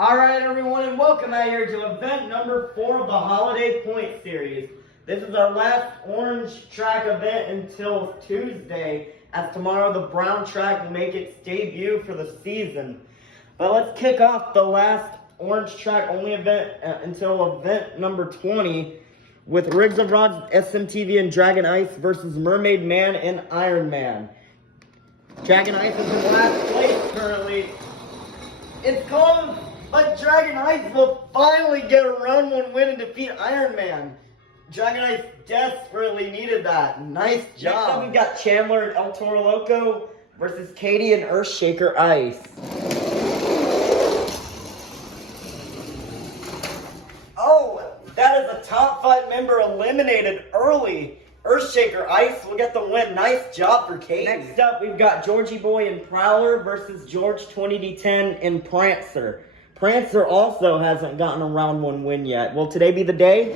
Alright everyone, and welcome out here to event number 4 of the Holiday Point Series. This is our last orange track event until Tuesday, as tomorrow the brown track will make its debut for the season. But let's kick off the last orange track only event until event number 20 with Riggs of Rods, SMTV, and Dragon Ice versus Mermaid Man and Iron Man. Dragon Ice is in last place currently. It's close, but Dragon Ice will finally get a round 1 win and defeat Iron Man. Dragon Ice desperately needed that. Nice job. Next up, we've got Chandler and El Toro Loco versus Katie and Earthshaker Ice. Oh, that is a top 5 member eliminated early. Earthshaker Ice will get the win. Nice job for Katie. Next up, we've got Georgie Boy and Prowler versus George 20D10 and Prancer. Prancer also hasn't gotten a round 1 win yet. Will today be the day?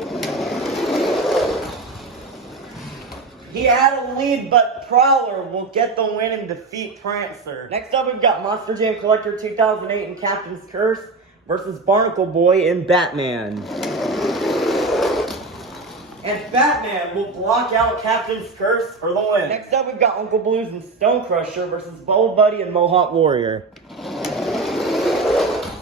He had a lead, but Prowler will get the win and defeat Prancer. Next up, we've got Monster Jam Collector 2008 and Captain's Curse versus Barnacle Boy and Batman. And Batman will block out Captain's Curse for the win. Next up, we've got Uncle Blues and Stone Crusher versus Bold Buddy and Mohawk Warrior.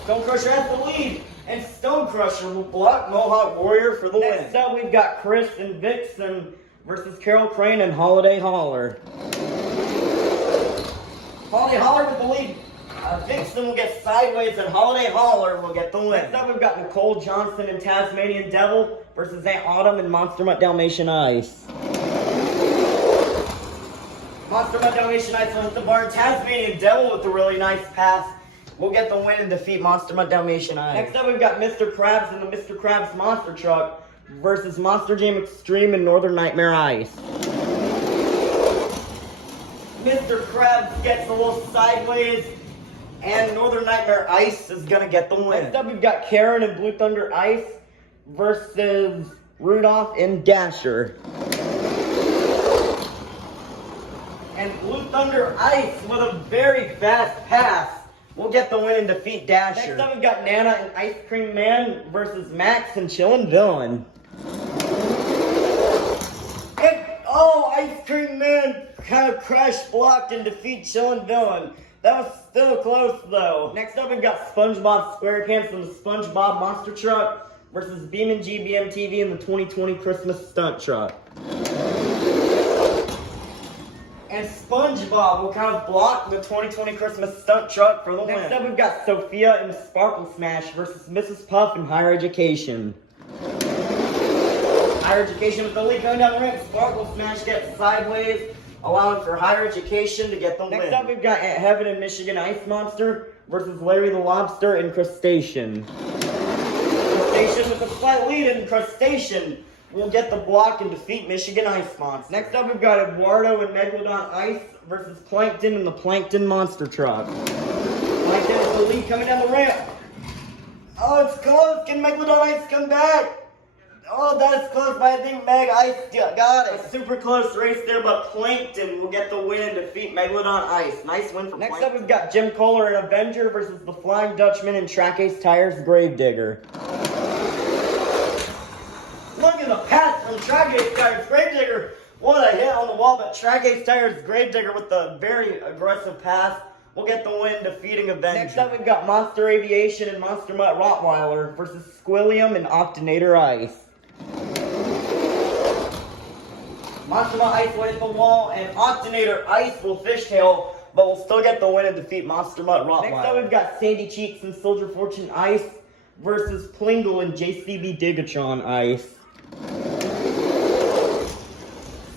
Stone Crusher has the lead, and Stone Crusher will block Mohawk Warrior for the win. Next up, we've got Chris and Vixen versus Carol Crane and Holiday Holler. Holiday Holler with the lead. Vixen will get sideways, and Holiday Holler will get the win. Next up, we've got Nicole Johnson and Tasmanian Devil versus Aunt Autumn and Monster Mutt Dalmatian Ice. Monster Mutt Dalmatian Ice wins the bar. Tasmanian Devil with a really nice pass will get the win and defeat Monster Mutt Dalmatian Ice. Next up, we've got Mr. Krabs and the Mr. Krabs Monster Truck versus Monster Jam Extreme and Northern Nightmare Ice. Mr. Krabs gets a little sideways, and Northern Nightmare Ice is gonna get the win. Next up, we've got Karen and Blue Thunder Ice versus Rudolph and Dasher. And Blue Thunder Ice with a very fast pass will get the win and defeat Dasher. Next up, we've got Nana and Ice Cream Man versus Max and Chillin' Villain. And, Ice Cream Man kind of crash blocked and defeat Chillin' Villain. That was still close though. Next up, we've got SpongeBob SquarePants and the SpongeBob Monster Truck versus BeamNG BMTV and the 2020 Christmas Stunt Truck. And SpongeBob will kind of block the 2020 Christmas Stunt Truck for the win. Next up, we've got Sophia and Sparkle Smash versus Mrs. Puff and Higher Education. Higher Education with the lead going down the ramp. Sparkle Smash gets sideways, allowing for Higher Education to get the win. Next up, we've got Aunt Heaven and Michigan Ice Monster versus Larry the Lobster and Crustacean. Crustacean with a slight lead, and Crustacean will get the block and defeat Michigan Ice Monster. Next up, we've got Eduardo and Megalodon Ice versus Plankton and the Plankton Monster Truck. Plankton with the lead coming down the ramp. Oh, it's close. Can Megalodon Ice come back? Oh, that is close, but I think Meg Ice got it. A super close race there, but Plankton will get the win and defeat Megalodon Ice. Nice win for Plankton. Next up, we've got Jim Kohler and Avenger versus the Flying Dutchman and Track Ace Tires Gravedigger. Look at the pass from Track Ace Tires Gravedigger. What a hit on the wall, but Track Ace Tires Gravedigger with the very aggressive pass will get the win, defeating Avenger. Next up, we've got Monster Aviation and Monster Mutt Rottweiler versus Squilliam and Octonator Ice. Monster Mutt Ice will hit the wall, and Octonator Ice will fishtail, but will still get the win and defeat Monster Mutt Rottweiler. Next up, we've got Sandy Cheeks and Soldier Fortune Ice versus Plingle and JCB Digatron Ice.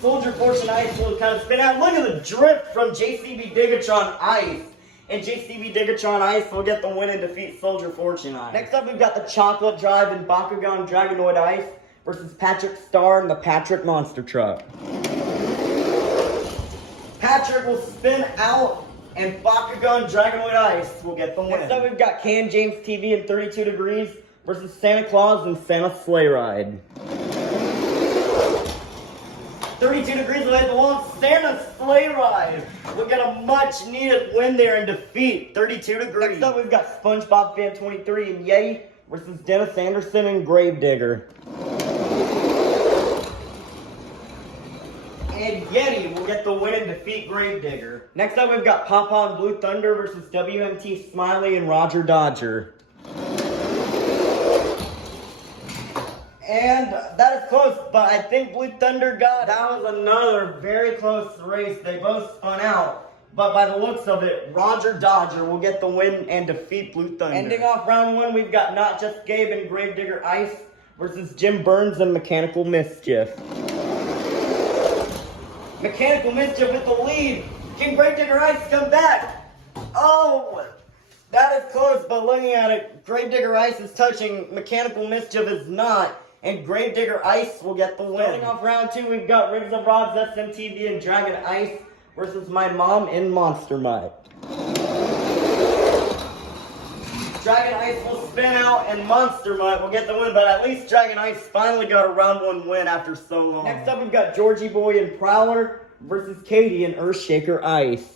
Soldier Fortune Ice will kind of spin out. Look at the drift from JCB Digatron Ice. And JCB Digatron Ice will get the win and defeat Soldier Fortune Ice. Next up, we've got the Chocolate Drive and Bakugan Dragonoid Ice versus Patrick Star and the Patrick Monster Truck. Patrick will spin out, and Bakugan Dragonoid Ice will get the win. Next up, we've got Can James TV and 32 Degrees versus Santa Claus and Santa Sleigh Ride. 32 degrees will hit the wall. Santa's sleigh ride. We'll get a much needed win there and defeat 32 degrees. Next up, we've got SpongeBob Fan 23 and Yeti versus Dennis Anderson and Gravedigger. And Yeti will get the win and defeat Gravedigger. Next up, we've got Papa and Blue Thunder versus WMT Smiley and Roger Dodger. And that is close, but I think Blue Thunder got. That was another very close race. They both spun out. But by the looks of it, Roger Dodger will get the win and defeat Blue Thunder. Ending off round one, we've got Not Just Gabe and Gravedigger Ice versus Jim Burns and Mechanical Mischief. Mechanical Mischief with the lead. Can Gravedigger Ice come back? Oh, that is close, but looking at it, Gravedigger Ice is touching, Mechanical Mischief is not. And Gravedigger Ice will get the win. Starting off round two, we've got Rings of Rods, SMTV, and Dragon Ice versus My Mom in Monster Mutt. Dragon Ice will spin out, and Monster Mutt will get the win, but at least Dragon Ice finally got a round one win after so long. Next up, we've got Georgie Boy and Prowler versus Katie and Earthshaker Ice.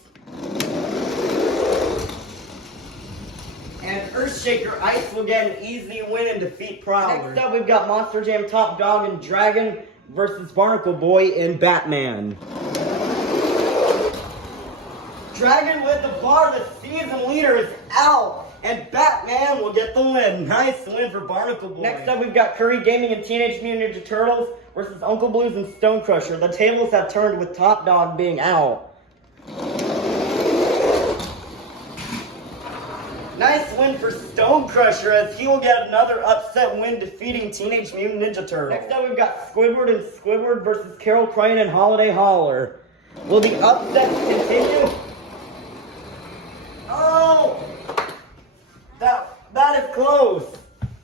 And Earthshaker Ice will get an easy win and defeat Prowler. Next up, we've got Monster Jam Top Dog and Dragon versus Barnacle Boy and Batman. Dragon with the bar, the season leader is out, and Batman will get the win. Nice win for Barnacle Boy. Next up, we've got Curry Gaming and Teenage Mutant Ninja Turtles versus Uncle Blues and Stone Crusher. The tables have turned with Top Dog being out. Nice win for Stone Crusher as he will get another upset win defeating Teenage Mutant Ninja Turtles. Next up, we've got Squidward and Squidward versus Carol Crane and Holiday Holler. Will the upset continue? Oh! That is close.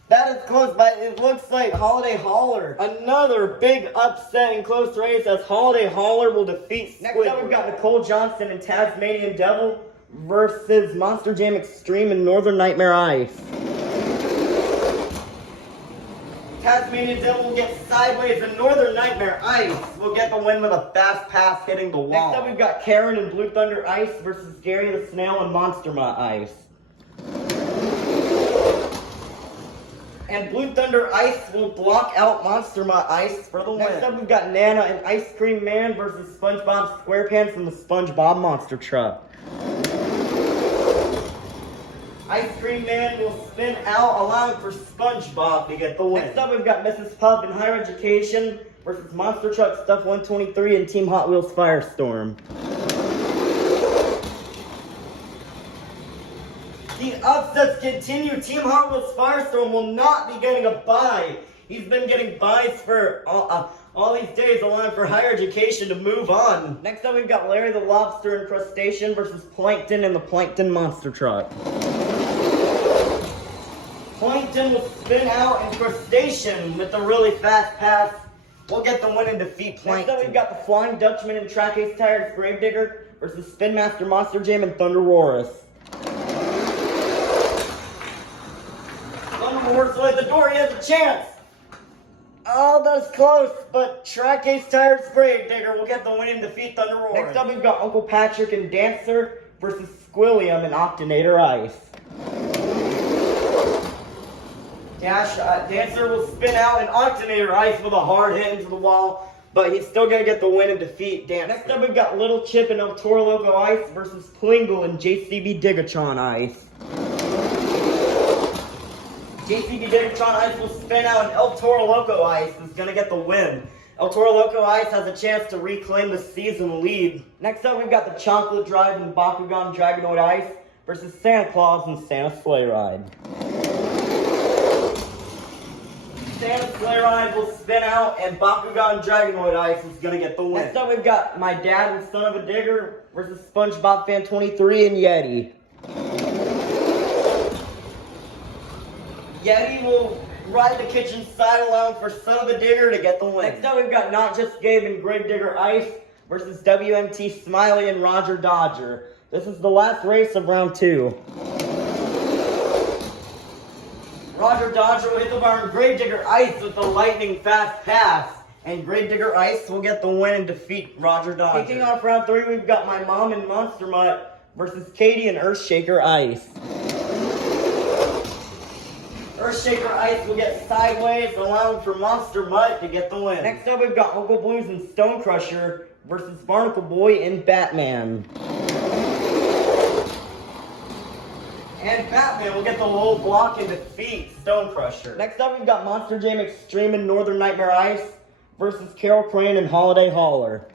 That is close, but it looks like Holiday Holler. Another big upset and close race as Holiday Holler will defeat Squidward. Next up, we've got Nicole Johnson and Tasmanian Devil versus Monster Jam Extreme and Northern Nightmare Ice. Tasmanian Devil will get sideways and Northern Nightmare Ice will get the win with a fast pass hitting the wall. Next up, we've got Karen and Blue Thunder Ice versus Gary the Snail and Monster Mutt Ice. And Blue Thunder Ice will block out Monster Mutt Ice for the win. Next up, we've got Nana and Ice Cream Man versus SpongeBob SquarePants from the SpongeBob Monster Truck. Ice Cream Man will spin out, allowing for SpongeBob to get the win. Next up, we've got Mrs. Puff and Higher Education versus Monster Truck Stuff 123 and Team Hot Wheels Firestorm. The upsets continue. Team Hot Wheels Firestorm will not be getting a bye. He's been getting byes for all these days, allowing for Higher Education to move on. Next up, we've got Larry the Lobster and Crustacean versus Plankton and the Plankton Monster Truck. Plankton will spin out, and Crustacean with a really fast pass will get the win and defeat Plankton. Next up, we've got the Flying Dutchman and Track Ace Tires Gravedigger versus Spin Master Monster Jam and Thunder Walrus. Thunder Walrus will hit the door, he has a chance. Oh, that's close, but Track Ace Tires Gravedigger will get the win and defeat Thunder Walrus. Next up, we've got Uncle Patrick and Dancer versus Squilliam and Octanator Ice. Dancer will spin out and Octanator Ice with a hard hit into the wall, but he's still going to get the win and defeat Dancer. Next up, we've got Little Chip and El Toro Loco Ice versus Plingle and JCB Digatron Ice. JCB Digatron Ice will spin out and El Toro Loco Ice is going to get the win. El Toro Loco Ice has a chance to reclaim the season lead. Next up, we've got the Chocolate Drive and Bakugan Dragonoid Ice versus Santa Claus and Santa Sleigh Ride. Santa Sleigh Ride will spin out and Bakugan Dragonoid Ice is going to get the win. Next up, we've got My Dad and Son of a Digger versus SpongeBob Fan 23 and Yeti. Yeti will ride the kitchen side allowing for Son of a Digger to get the win. Next up, we've got Not Just Gabe and Gravedigger Ice versus WMT Smiley and Roger Dodger. This is the last race of round two. Roger Dodger will hit the bar and Gravedigger Ice with the lightning fast pass. and Gravedigger Ice will get the win and defeat Roger Dodger. Kicking off round 3, we've got my mom and Monster Mutt versus Katie and Earthshaker Ice. Earthshaker Ice will get sideways, allowing for Monster Mutt to get the win. Next up, we've got Uncle Blues and Stone Crusher versus Barnacle Boy and Batman. And Batman will get the low block and defeat Stone Crusher. Next up, we've got Monster Jam Extreme and Northern Nightmare Ice versus Carol Crane and Holiday Hauler.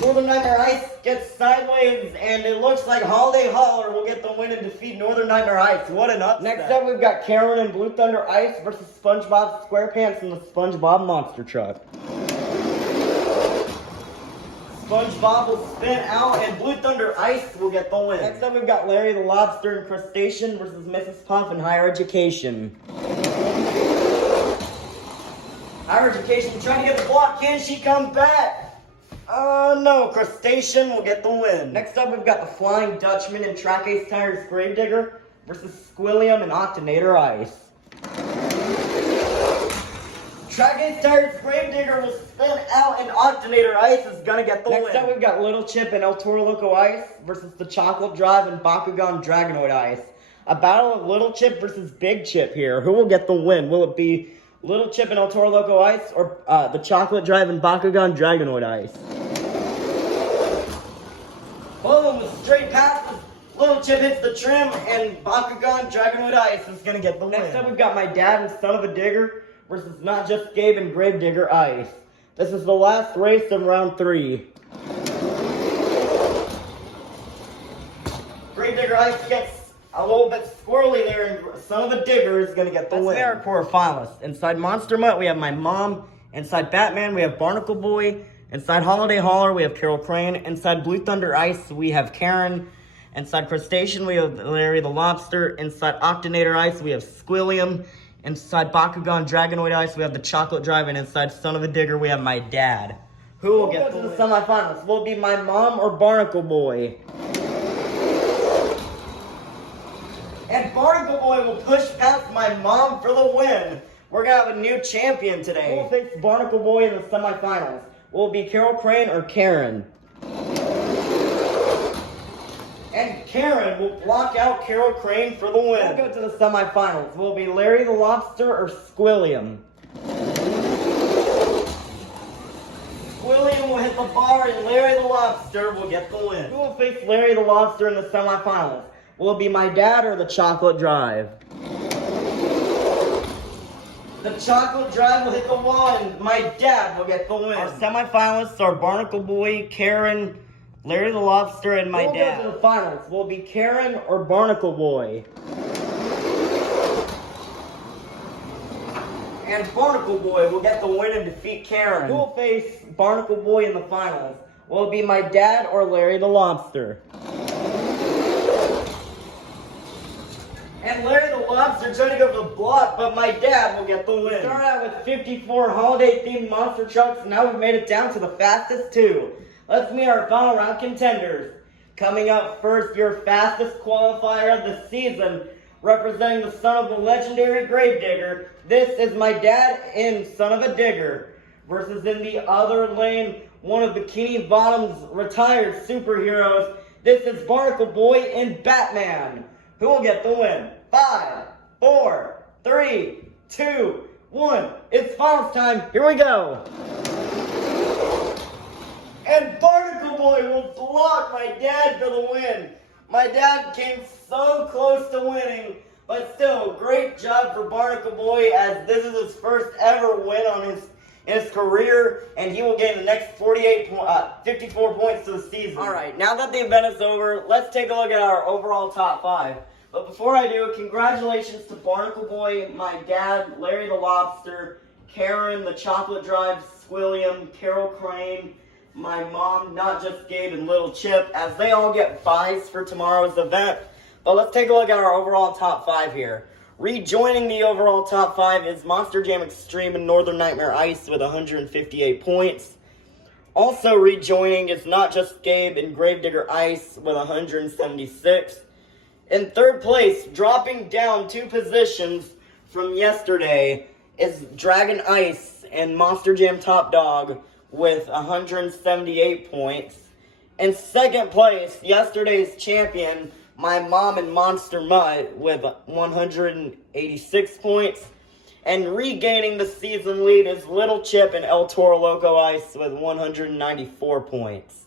Northern Nightmare Ice gets sideways, and it looks like Holiday Hauler will get the win and defeat Northern Nightmare Ice. What an upset. Next up, we've got Karen and Blue Thunder Ice versus SpongeBob SquarePants and the SpongeBob Monster Truck. SpongeBob will spin out, and Blue Thunder Ice will get the win. Next up, we've got Larry the Lobster and Crustacean versus Mrs. Puff and Higher Education. Higher Education trying to get the block. Can she come back? No. Crustacean will get the win. Next up, we've got the Flying Dutchman and Track Ace Tires Gravedigger versus Squilliam and Octonator Ice. Track Ace Tires Gravedigger will spin out, and Octonator Ice is gonna get the win. Next up, we've got Little Chip and El Toro Loco Ice versus the Chocolate Drive and Bakugan Dragonoid Ice. A battle of Little Chip versus Big Chip here. Who will get the win? Will it be Little Chip and El Toro Loco Ice or the Chocolate Drive and Bakugan Dragonoid Ice? Boom, with straight passes. Little Chip hits the trim, and Bakugan Dragonoid Ice is gonna get the win. Next up, we've got my dad and Son of a Digger versus Not Just Gabe and Gravedigger Ice. This is the last race of round 3. Gravedigger Ice gets a little bit squirrely there, and Son of a Digger is gonna get the win. That's our quarterfinalists. Inside Monster Mutt, we have my mom. Inside Batman, we have Barnacle Boy. Inside Holiday Hauler, we have Carol Crane. Inside Blue Thunder Ice, we have Karen. Inside Crustacean, we have Larry the Lobster. Inside Octonator Ice, we have Squilliam. Inside Bakugan Dragonoid Ice, we have the Chocolate Drive. And inside Son of a Digger, we have my dad. Who will get to the semifinals? Will it be my mom or Barnacle Boy? And Barnacle Boy will push past my mom for the win. We're going to have a new champion today. Who will face Barnacle Boy in the semifinals? Will it be Carol Crane or Karen? And Karen will block out Carol Crane for the win. We'll go to the semifinals. Will it be Larry the Lobster or Squilliam? Squilliam will hit the bar, and Larry the Lobster will get the win. Who will face Larry the Lobster in the semifinals? Will it be my dad or the Chocolate Drive? The Chocolate Drive will hit the wall, and my dad will get the win. Our semifinalists are Barnacle Boy, Karen, Larry the Lobster, and my dad. We'll go to the finals. Will it be Karen or Barnacle Boy? And Barnacle Boy will get the win and defeat Karen. Who will face Barnacle Boy in the finals? Will it be my dad or Larry the Lobster? And Larry the Lobster trying to go for the block, but my dad will get the win. We started out with 54 holiday-themed monster trucks, and now we've made it down to the fastest 2. Let's meet our final round contenders. Coming up first, your fastest qualifier of the season, representing the son of the legendary Gravedigger. This is my dad in Son of a Digger. Versus in the other lane, one of Bikini Bottom's retired superheroes. This is Barnacle Boy in Batman. Who will get the win? 5, 4, 3, 2, 1. It's finals time. Here we go. And Barnacle Boy will block my dad for the win. My dad came so close to winning, but still, great job for Barnacle Boy, as this is his first ever win on his career, and he will gain the next 54 points to the season. All right, now that the event is over, let's take a look at our overall top 5. But before I do, congratulations to Barnacle Boy, my dad, Larry the Lobster, Karen, the Chocolate Drive, Squilliam, Carol Crane, my mom, Not Just Gabe, and Little Chip, as they all get buys for tomorrow's event. But let's take a look at our overall top 5 here. Rejoining the overall top 5 is Monster Jam Extreme and Northern Nightmare Ice with 158 points. Also rejoining is Not Just Gabe and Gravedigger Ice with 176. In third place, dropping down 2 positions from yesterday, is Dragon Ice and Monster Jam Top Dog with 178 points. In second place, yesterday's champion, My Mom and Monster Mutt with 186 points. And regaining the season lead is Little Chip and El Toro Loco Ice with 194 points.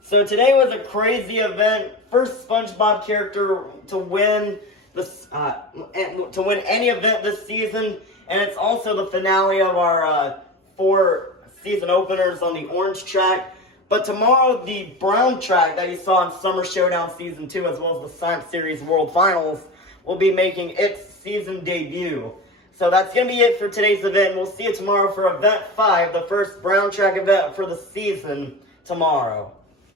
So today was a crazy event. First SpongeBob character to win any event this season, and it's also the finale of our 4 season openers on the orange track. But tomorrow, the brown track that you saw in Summer Showdown Season 2, as well as the Sonic Series World Finals, will be making its season debut. So that's going to be it for today's event. We'll see you tomorrow for Event 5, the first brown track event for the season tomorrow.